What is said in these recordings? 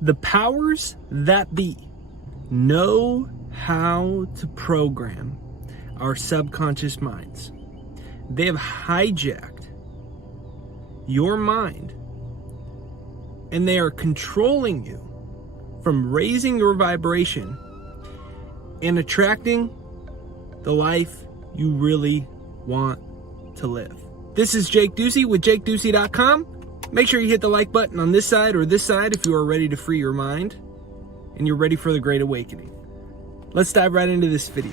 The powers that be know how to program our subconscious minds. They have hijacked your mind, and they are controlling you from raising your vibration and attracting the life you really want to live. This is Jake Ducey with JakeDucey.com. Make sure you hit the like button on this side or this side if you are ready to free your mind and you're ready for the Great Awakening. Let's dive right into this video.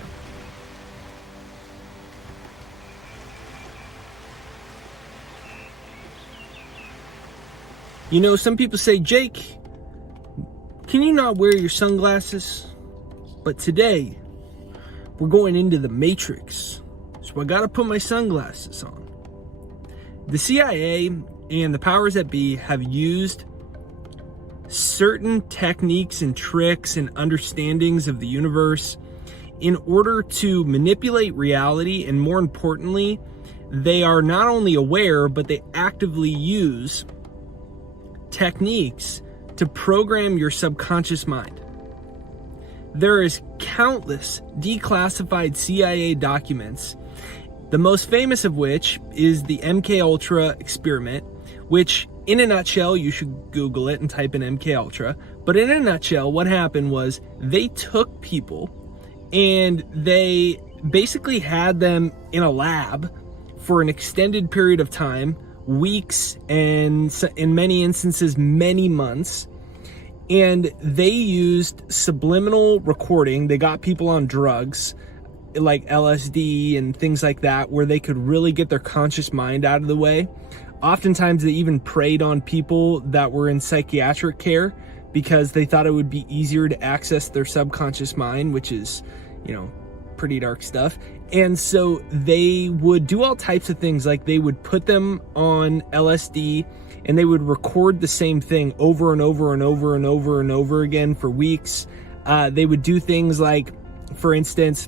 You know, some people say, Jake, can you not wear your sunglasses? But today, we're going into the Matrix, so I gotta put my sunglasses on. The CIA and the powers that be have used certain techniques and tricks and understandings of the universe in order to manipulate reality, and more importantly, they are not only aware, but they actively use techniques to program your subconscious mind. There is countless declassified CIA documents, the most famous of which is the MKULTRA experiment, which in a nutshell, you should Google it and type in MKULTRA. But in a nutshell, what happened was they took people and they basically had them in a lab for an extended period of time, weeks, and in many instances, many months. And they used subliminal recording. They got people on drugs like LSD and things like that, where they could really get their conscious mind out of the way. Oftentimes they even preyed on people that were in psychiatric care because they thought it would be easier to access their subconscious mind, which is, you know, pretty dark stuff. And so they would do all types of things, like they would put them on LSD and they would record the same thing over and over and over and over and over again for weeks. They would do things like, for instance,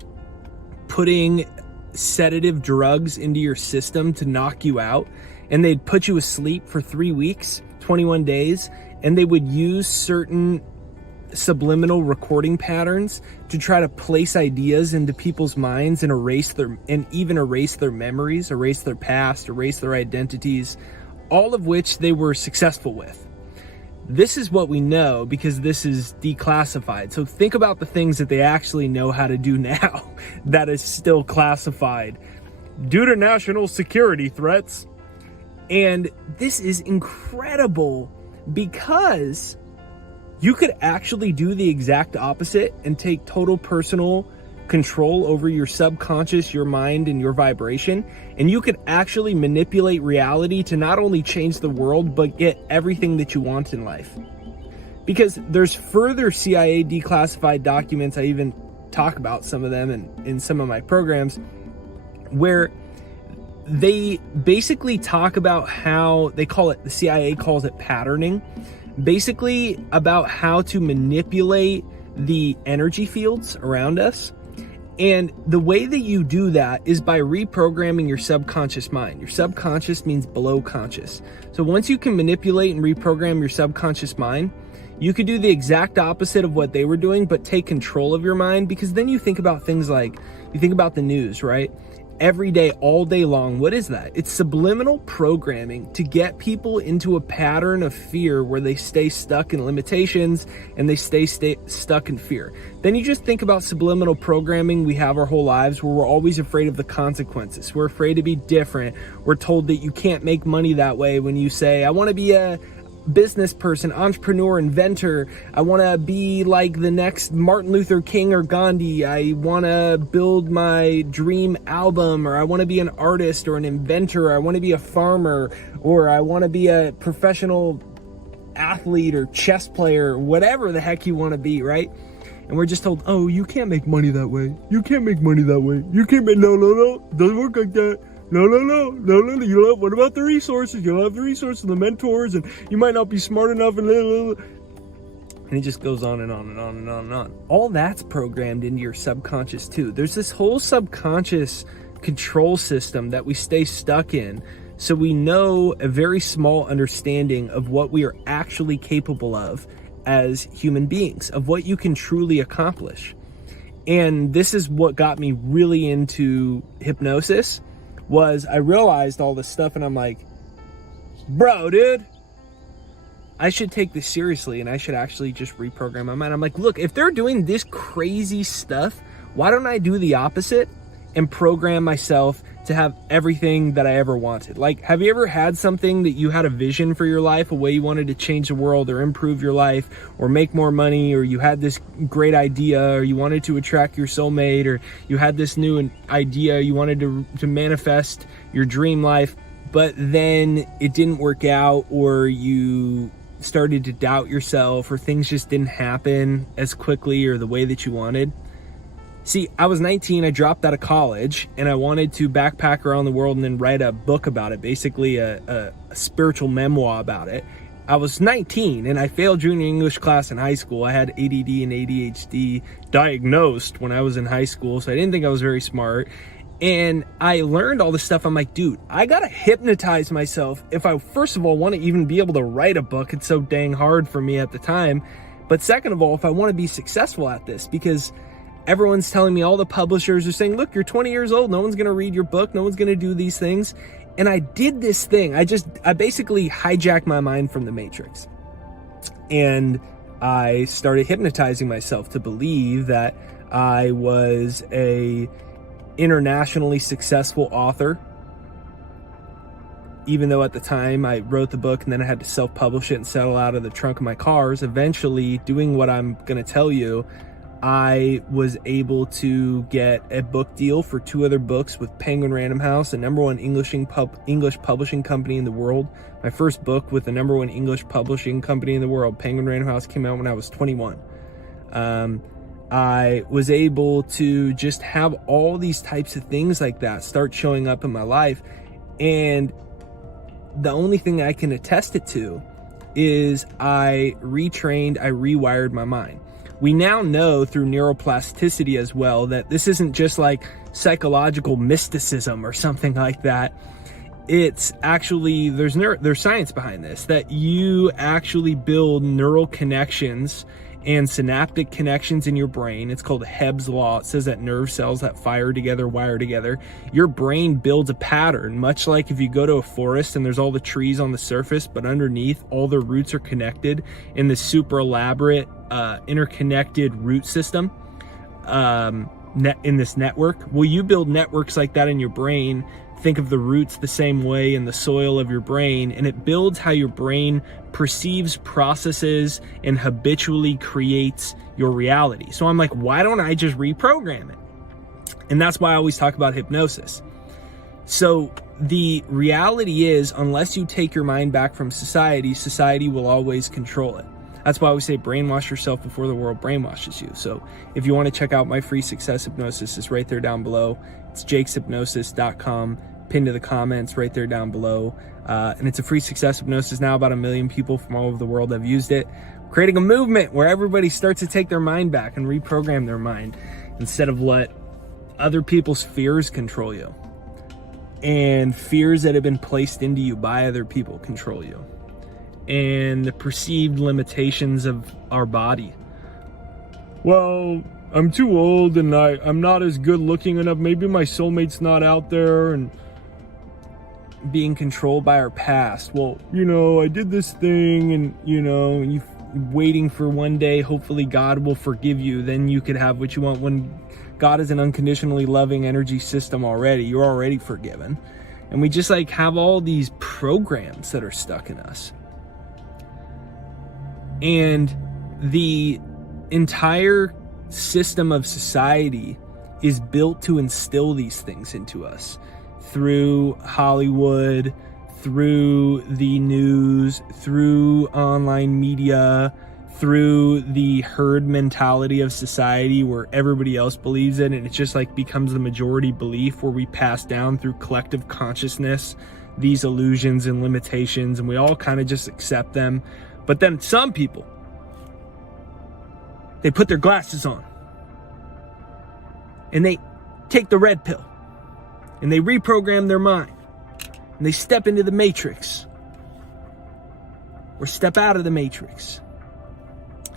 putting sedative drugs into your system to knock you out, and they'd put you asleep for 3 weeks, 21 days, and they would use certain subliminal recording patterns to try to place ideas into people's minds and erase their memories, erase their past, erase their identities, all of which they were successful with. This is what we know because this is declassified. So think about the things that they actually know how to do now that is still classified due to national security threats. And this is incredible because you could actually do the exact opposite and take total personal control over your subconscious, your mind, and your vibration. And you could actually manipulate reality to not only change the world, but get everything that you want in life. Because there's further CIA declassified documents, I even talk about some of them in some of my programs, where they basically talk about how the CIA calls it patterning, basically about how to manipulate the energy fields around us. And the way that you do that is by reprogramming your subconscious mind. Your subconscious means below conscious. So once you can manipulate and reprogram your subconscious mind, you could do the exact opposite of what they were doing, but take control of your mind, because then you think about things like, you think about the news, right? Every day, all day long. What is that? It's subliminal programming to get people into a pattern of fear where they stay stuck in limitations and they stay stuck in fear. Then you just think about subliminal programming we have our whole lives, where we're always afraid of the consequences. We're afraid to be different. We're told that you can't make money that way when you say, I want to be a business person, entrepreneur, inventor. I want to be like the next Martin Luther King or Gandhi. I want to build my dream album, or I want to be an artist or an inventor, or I want to be a farmer, or I want to be a professional athlete or chess player, whatever the heck you want to be, right? And we're just told, oh, you can't make money that way. You can't make money that way. You can't make, no, doesn't work like that. No. What about the resources? You'll have the resources, the mentors, and you might not be smart enough, and it just goes on and on and on and on and on. All that's programmed into your subconscious too. There's this whole subconscious control system that we stay stuck in, so we know a very small understanding of what we are actually capable of as human beings, of what you can truly accomplish. And this is what got me really into hypnosis, was I realized all this stuff and I'm like, bro, dude, I should take this seriously and I should actually just reprogram my mind. I'm like, look, if they're doing this crazy stuff, why don't I do the opposite and program myself to have everything that I ever wanted? Like, have you ever had something that you had a vision for your life, a way you wanted to change the world or improve your life or make more money, or you had this great idea, or you wanted to attract your soulmate, or you had this new idea, you wanted to manifest your dream life, but then it didn't work out, or you started to doubt yourself, or things just didn't happen as quickly or the way that you wanted? See, I was 19, I dropped out of college, and I wanted to backpack around the world and then write a book about it, basically a spiritual memoir about it. I was 19, and I failed junior English class in high school. I had ADD and ADHD diagnosed when I was in high school, so I didn't think I was very smart. And I learned all this stuff. I'm like, dude, I gotta hypnotize myself if I, first of all, want to even be able to write a book. It's so dang hard for me at the time. But second of all, if I want to be successful at this, because everyone's telling me, all the publishers are saying, look, you're 20 years old, no one's going to read your book, no one's going to do these things. And I did this thing. I basically hijacked my mind from the Matrix. And I started hypnotizing myself to believe that I was a internationally successful author, even though at the time I wrote the book and then I had to self-publish it and settle out of the trunk of my cars. Eventually, doing what I'm going to tell you, I was able to get a book deal for 2 other books with Penguin Random House, the #1 English publishing company in the world. My first book with the #1 English publishing company in the world, Penguin Random House, came out when I was 21. I was able to just have all these types of things like that start showing up in my life. And the only thing I can attest it to is I rewired my mind. We now know through neuroplasticity as well that this isn't just like psychological mysticism or something like that. It's actually, there's science behind this, that you actually build neural connections and synaptic connections in your brain. It's called Hebb's law. It says that nerve cells that fire together wire together. Your brain builds a pattern, much like if you go to a forest and there's all the trees on the surface, but underneath all the roots are connected in this super elaborate interconnected root system in this network. Well, you build networks like that in your brain. Think of the roots the same way in the soil of your brain, and it builds how your brain perceives, processes, and habitually creates your reality. So I'm like, why don't I just reprogram it? And that's why I always talk about hypnosis. So the reality is, unless you take your mind back from society, society will always control it. That's why we say brainwash yourself before the world brainwashes you. So if you want to check out my free success hypnosis, it's right there down below. It's jakeshypnosis.com. Pinned to the comments right there down below. And it's a free success hypnosis. Now about 1 million people from all over the world have used it. Creating a movement where everybody starts to take their mind back and reprogram their mind instead of let other people's fears control you. And fears that have been placed into you by other people control you. And the perceived limitations of our body. Well, I'm too old and I'm not as good looking enough. Maybe my soulmate's not out there, and being controlled by our past. Well, I did this thing, and you waiting for one day, hopefully God will forgive you. Then you could have what you want. When God is an unconditionally loving energy system already, you're already forgiven. And we just have all these programs that are stuck in us. And the entire system of society is built to instill these things into us through Hollywood, through the news, through online media, through the herd mentality of society where everybody else believes it, and it just becomes the majority belief, where we pass down through collective consciousness these illusions and limitations, and we all kind of just accept them. But then some people, they put their glasses on and they take the red pill and they reprogram their mind and they step into the Matrix or step out of the Matrix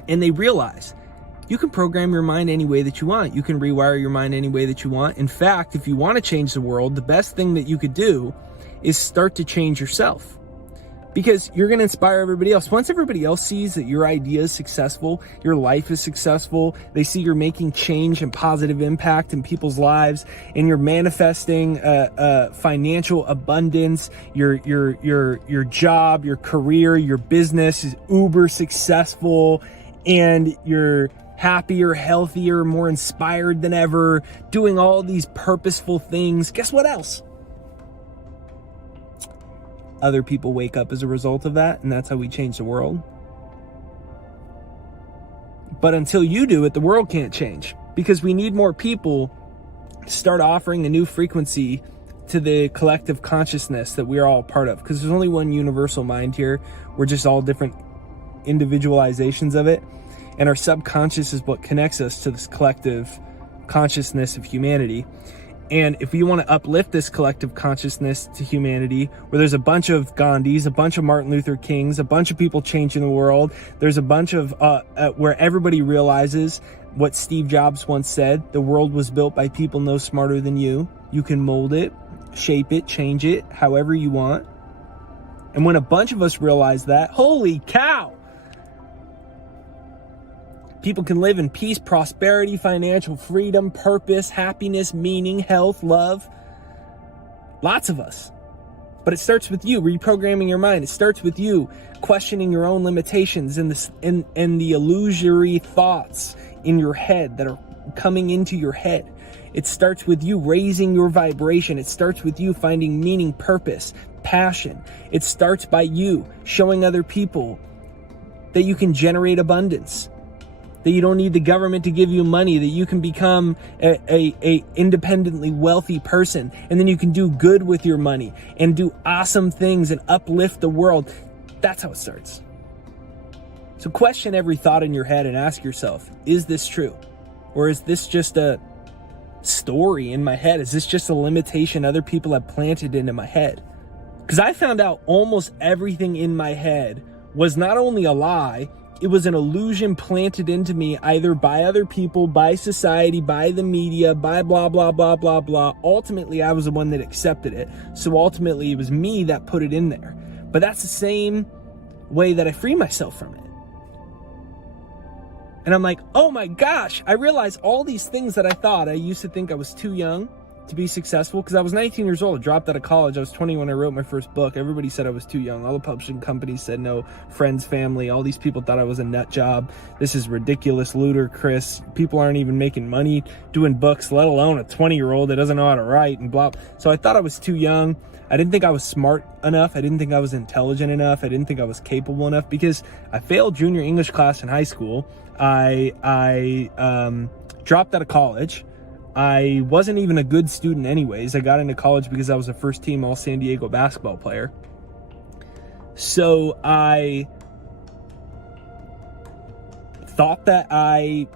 And they realize you can program your mind any way that you want. You can rewire your mind any way that you want. In fact, if you want to change the world, the best thing that you could do is start to change yourself, because you're going to inspire everybody else. Once everybody else sees that your idea is successful, your life is successful, they see you're making change and positive impact in people's lives, and you're manifesting financial abundance, your job, your career, your business is uber successful, and you're happier, healthier, more inspired than ever, doing all these purposeful things. Guess what else? Other people wake up as a result of that, and that's how we change the world. But until you do it, the world can't change, because we need more people to start offering a new frequency to the collective consciousness that we're all a part of, because there's only one universal mind here. We're just all different individualizations of it, and our subconscious is what connects us to this collective consciousness of humanity. And if we want to uplift this collective consciousness to humanity, where there's a bunch of Gandhis, a bunch of Martin Luther Kings, a bunch of people changing the world, there's a bunch of where everybody realizes what Steve Jobs once said: the world was built by people no smarter than you. You can mold it, shape it, change it however you want. And when a bunch of us realize that, holy cow, people can live in peace, prosperity, financial freedom, purpose, happiness, meaning, health, love. Lots of us. But it starts with you reprogramming your mind. It starts with you questioning your own limitations and the illusory thoughts in your head that are coming into your head. It starts with you raising your vibration. It starts with you finding meaning, purpose, passion. It starts by you showing other people that you can generate abundance, that you don't need the government to give you money, that you can become a independently wealthy person, and then you can do good with your money and do awesome things and uplift the world. That's how it starts. So question every thought in your head and ask yourself, is this true? Or is this just a story in my head? Is this just a limitation other people have planted into my head? Because I found out almost everything in my head was not only a lie, it was an illusion planted into me either by other people, by society, by the media, by blah, blah, blah, blah, blah. Ultimately, I was the one that accepted it. So ultimately, it was me that put it in there. But that's the same way that I free myself from it. And I'm like, oh my gosh, I realized all these things that I thought. I used to think I was too young to be successful, because I was 19 years old, dropped out of college. I was 20 when I wrote my first book. Everybody said I was too young. All the publishing companies said no. Friends, family, all these people thought I was a nut job. This is ridiculous, ludicrous. People aren't even making money doing books, let alone a 20-year-old that doesn't know how to write and blah. So I thought I was too young. I didn't think I was smart enough. I didn't think I was intelligent enough. I didn't think I was capable enough, because I failed junior English class in high school. I dropped out of college. I wasn't even a good student anyways. I got into college because I was a first team All San Diego basketball player. So I thought that I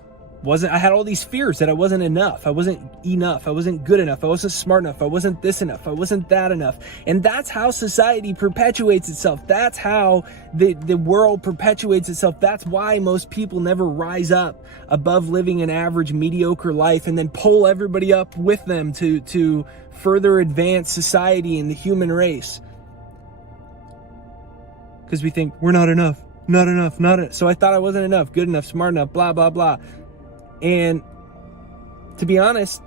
had all these fears that I wasn't enough. I wasn't enough. I wasn't good enough. I wasn't smart enough. I wasn't this enough. I wasn't that enough. And that's how society perpetuates itself. That's how the world perpetuates itself. That's why most people never rise up above living an average, mediocre life and then pull everybody up with them to further advance society and the human race. Because we think we're not enough, not enough, not enough. So I thought I wasn't enough, good enough, smart enough, blah, blah, blah. And to be honest,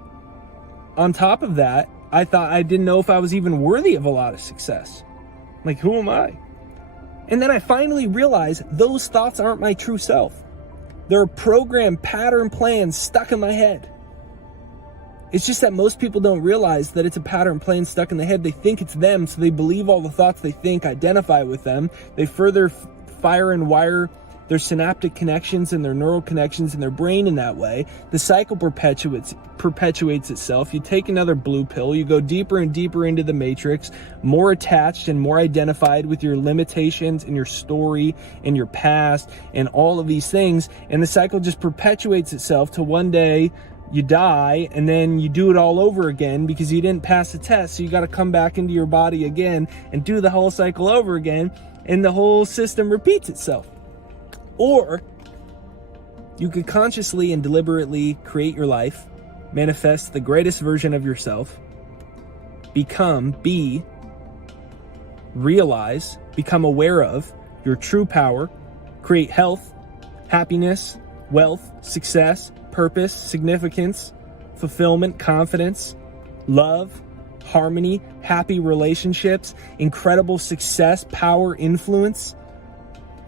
on top of that, I thought I didn't know if I was even worthy of a lot of success. Like, who am I? And then I finally realized those thoughts aren't my true self. They're programmed pattern plans stuck in my head. It's just that most people don't realize that it's a pattern plan stuck in the head. They think it's them, so they believe all the thoughts they think, identify with them. They further fire and wire their synaptic connections and their neural connections in their brain in that way. The cycle perpetuates itself. You take another blue pill, you go deeper and deeper into the matrix, more attached and more identified with your limitations and your story and your past and all of these things. And the cycle just perpetuates itself till one day you die, and then you do it all over again because you didn't pass the test. So you got to come back into your body again and do the whole cycle over again, and the whole system repeats itself. Or You could consciously and deliberately create your life, manifest the greatest version of yourself, realize, become aware of your true power, create health, happiness, wealth, success, purpose, significance, fulfillment, confidence, love, harmony, happy relationships, incredible success, power, influence,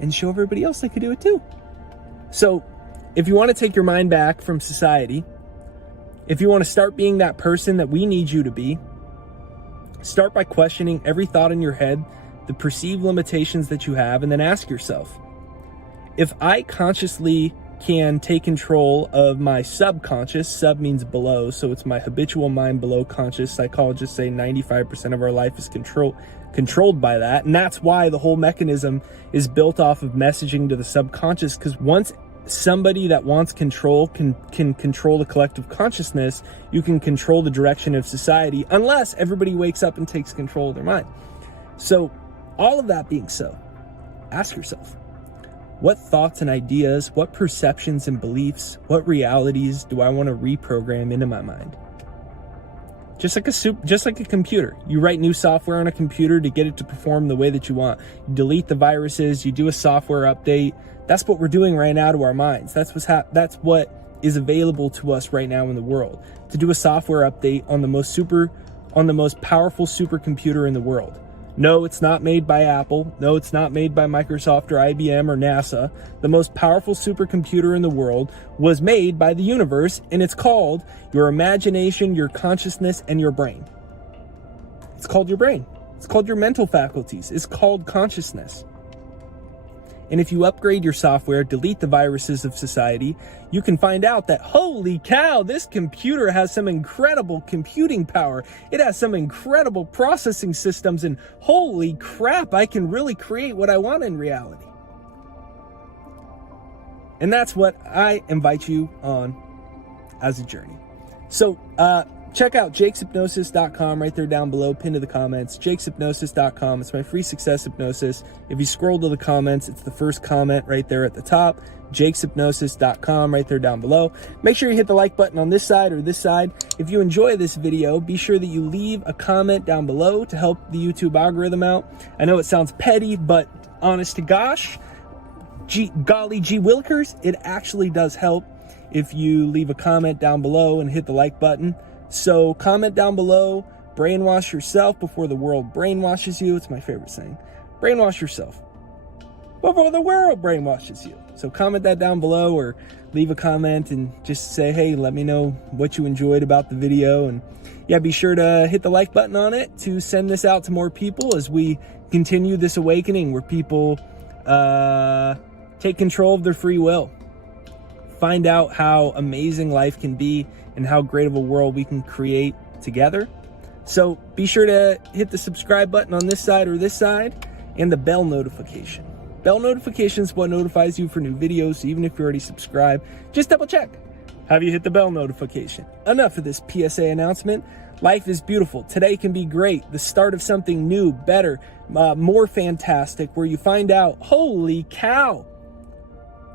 and show everybody else they could do it too. So if you want to take your mind back from society, if you want to start being that person that we need you to be, start by questioning every thought in your head, the perceived limitations that you have, and then ask yourself, if I consciously can take control of my subconscious, sub means below, so it's my habitual mind below conscious. Psychologists say 95% of our life is controlled by that, and that's why the whole mechanism is built off of messaging to the subconscious, because once somebody that wants control can control the collective consciousness, you can control the direction of society, unless everybody wakes up and takes control of their mind. So all of that being so, ask yourself, what thoughts and ideas, what perceptions and beliefs, what realities do I want to reprogram into my mind? Just like a computer. You write new software on a computer to get it to perform the way that you want. You delete the viruses, you do a software update. That's what we're doing right now to our minds. That's what is available to us right now in the world. To do a software update on the most powerful supercomputer in the world. No, it's not made by Apple. No, it's not made by Microsoft or IBM or NASA. The most powerful supercomputer in the world was made by the universe, and it's called your imagination, your consciousness, and your brain. It's called your brain. It's called your mental faculties. It's called consciousness. And if you upgrade your software, delete the viruses of society, you can find out that, holy cow, this computer has some incredible computing power. It has some incredible processing systems, and holy crap, I can really create what I want in reality. And that's what I invite you on as a journey. So, check out jakeshypnosis.com right there down below, pinned to the comments. jakeshypnosis.com. It's my free success hypnosis. If you scroll to the comments, it's the first comment right there at the top. jakeshypnosis.com right there down below. Make sure you hit the like button on this side or this side. If you enjoy this video, be sure that you leave a comment down below to help the YouTube algorithm out. I know it sounds petty, but honest to gosh, golly gee willikers, it actually does help if you leave a comment down below and hit the like button. So comment down below, brainwash yourself before the world brainwashes you. It's my favorite saying. Brainwash yourself before the world brainwashes you. So comment that down below, or leave a comment and just say, hey, let me know what you enjoyed about the video. And yeah, be sure to hit the like button on it to send this out to more people as we continue this awakening where people take control of their free will. Find out how amazing life can be and how great of a world we can create together. So be sure to hit the subscribe button on this side or this side, and the bell notification. Bell notification is what notifies you for new videos, so even if you're already subscribed, just double check. Have you hit the bell notification? Enough of this PSA announcement. Life is beautiful. Today can be great. The start of something new, better, more fantastic, where you find out, holy cow,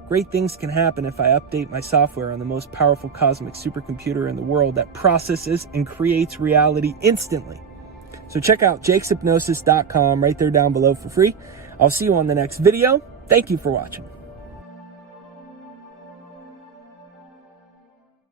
great things can happen if I update my software on the most powerful cosmic supercomputer in the world that processes and creates reality instantly. So check out jakeshypnosis.com right there down below for free. I'll see you on the next video. Thank you for watching.